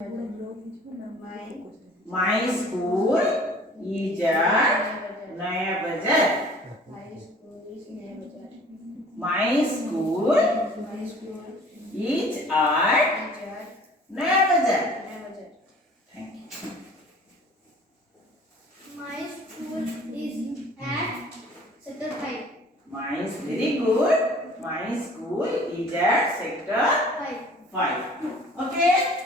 My school is at Naya Bazar. My school is at Naya Bazar. Thank you. My school is at Sector 5. Very good. My school is at Sector 5. Okay.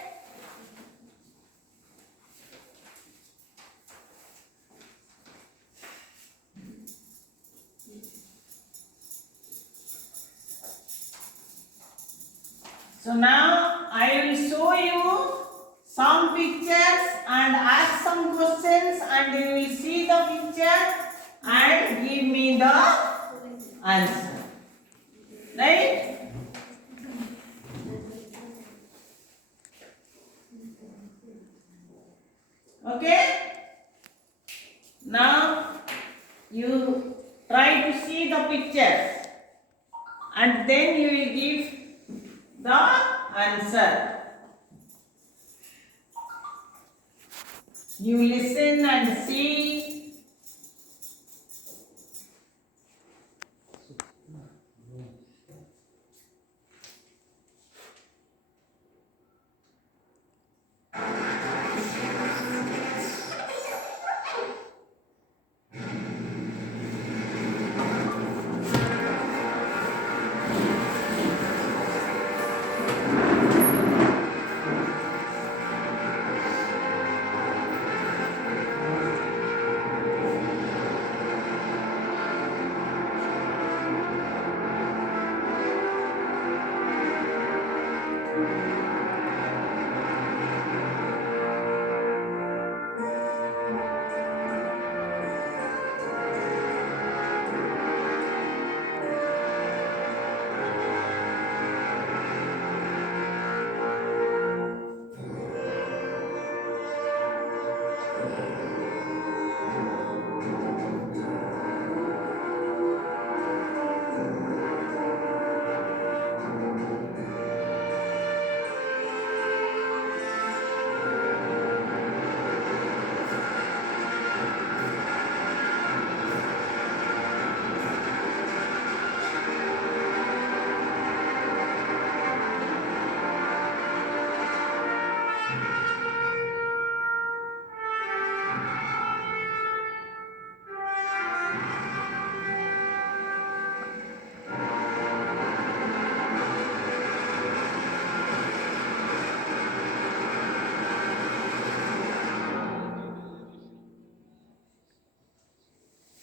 So now I will show you some pictures and ask some questions, and you will see the picture and give me the answer. Right? Okay? Now you try to see the pictures and then you will give the answer. You listen and see.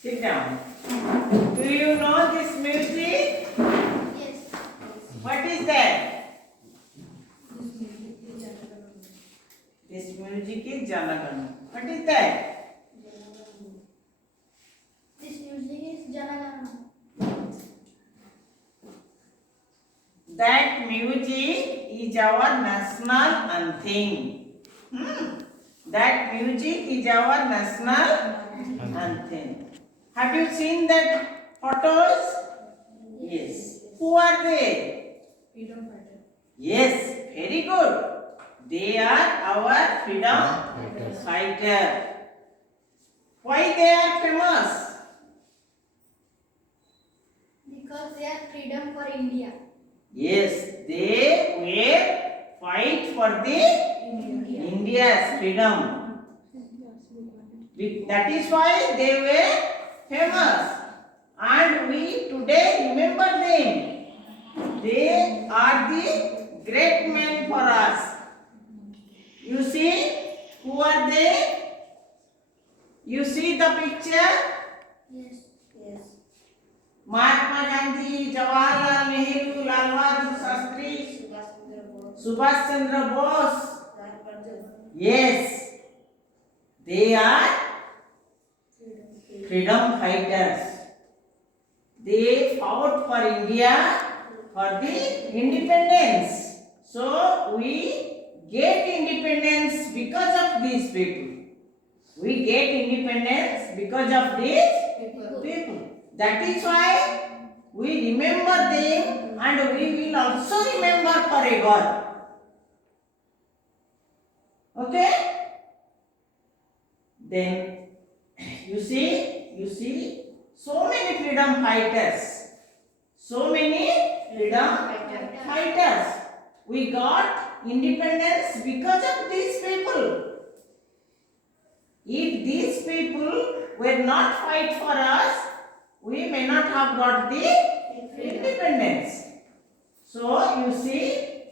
Sit down. Do you know this music? Yes. What is that? This music is Janagana. What is that? This music is Janagana. That music is our national anthem. That music is our national anthem. Have you seen that photos? Yes. Who are they? Freedom fighter. Yes, very good. They are our freedom fighter. Why they are famous? Because they are freedom for India. Yes, they will fight for the India's freedom. That is why they were famous, and we today remember them. They are the great men for us. You see, who are they? You see the picture? Yes. Yes. Mahatma Gandhi, Jawaharlal Nehru, Lal Bahadur Shastri, Subhash Chandra Bose. Yes, they are freedom fighters. They fought for India for the independence. So we get independence because of these people. We get independence because of these people. That is why we remember them, and we will also remember forever. Okay? Then you see so many freedom fighters. So many freedom fighters. We got independence because of these people. If these people were not fight for us, we may not have got the independence. So you see,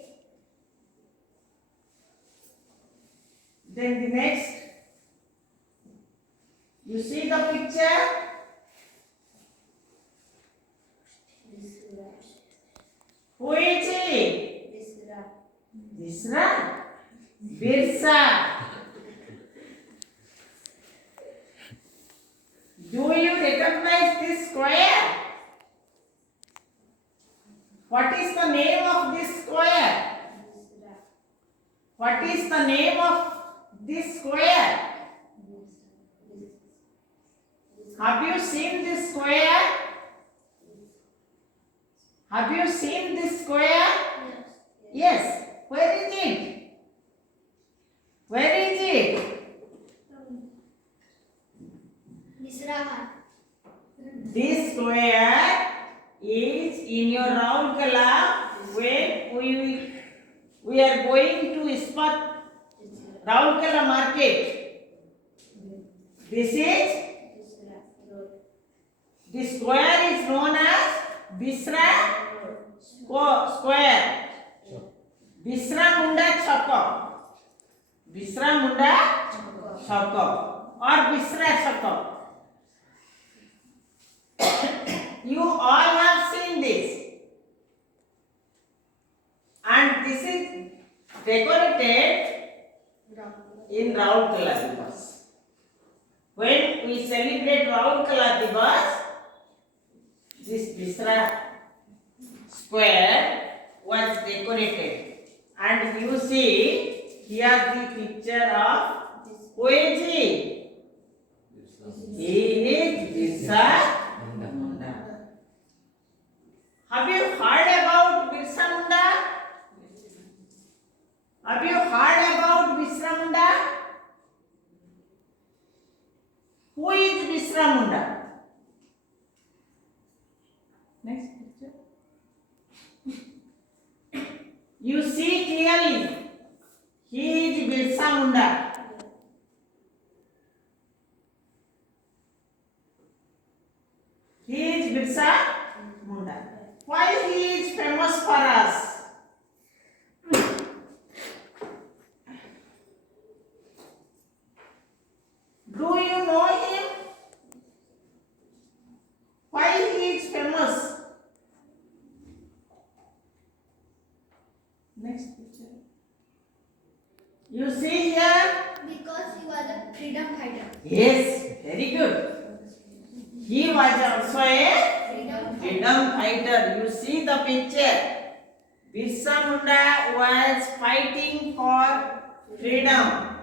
then the next, you see the picture. Who is it? Bisra. Birsa. Do you recognize this square? What is the name of this square? What is the name of this square? Have you seen this square? Have you seen this square? Yes. Where is it? Where is it? This square is in your Raulkela when we are going to Ispat Raulkela market. This square is known as Bisra Square. Bisra Munda Chowk. Bisra Munda Chowk or Bisra Chowk. You all have seen this, and this is decorated in Raulkela Divas. When we celebrate Raulkela Divas, this Bisra square was decorated, and you see here the picture of who is he? He is Birsa Munda. Have you heard about Birsa Munda? Have you heard about Birsa Munda? Who is Birsa Munda? Next picture. You see clearly, he is Birsa Munda. He is Birsa Munda. Why he is famous for us? Do you know him? Why he is famous? Next picture. You see here? Because he was a freedom fighter. Yes, very good. He was also a freedom fighter. You see the picture. Birsa Munda was fighting for freedom.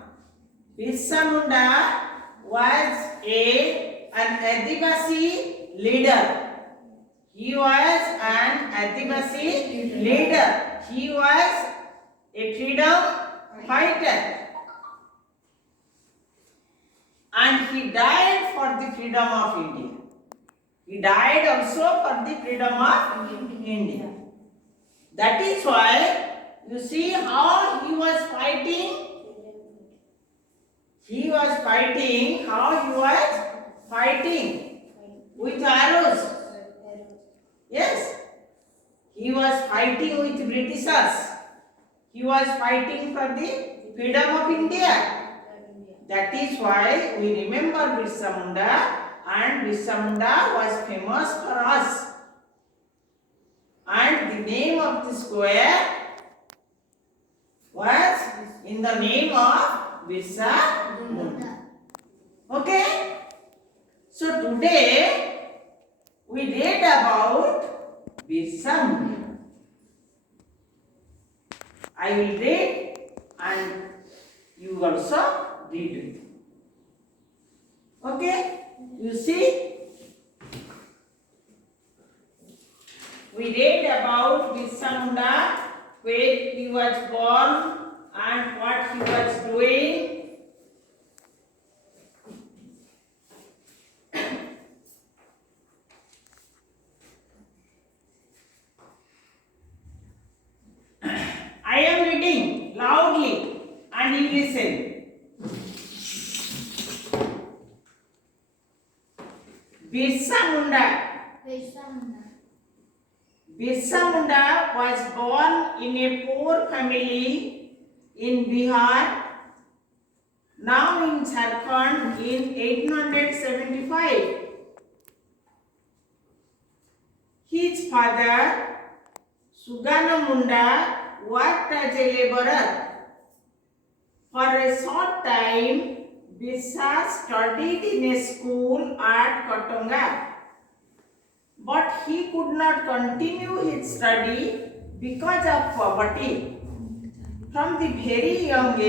Birsa Munda was an Adivasi leader. He was an Adivasi leader. He was a freedom fighter. And he died for the freedom of India. He died also for the freedom of India. That is why you see how he was fighting. He was fighting, how he was fighting with arrows. Yes. He was fighting with Britishers. He was fighting for the freedom of India. That is why we remember Birsa Munda, and Birsa Munda was famous for us. And the name of the square was in the name of Birsa Munda. Okay? So today we read about Birsa Munda. I will read and you also read it. Okay? You see? We read about Birsa Munda, where he was born and what he was doing. Birsa Munda. Birsa Munda. Birsa Munda was born in a poor family in Bihar, now in Jharkhand, in 1875. His father, Sugana Munda, worked as a laborer. For a short time, Birsa studied in a school at Katonga, but he could not continue his study because of poverty. From the very young age,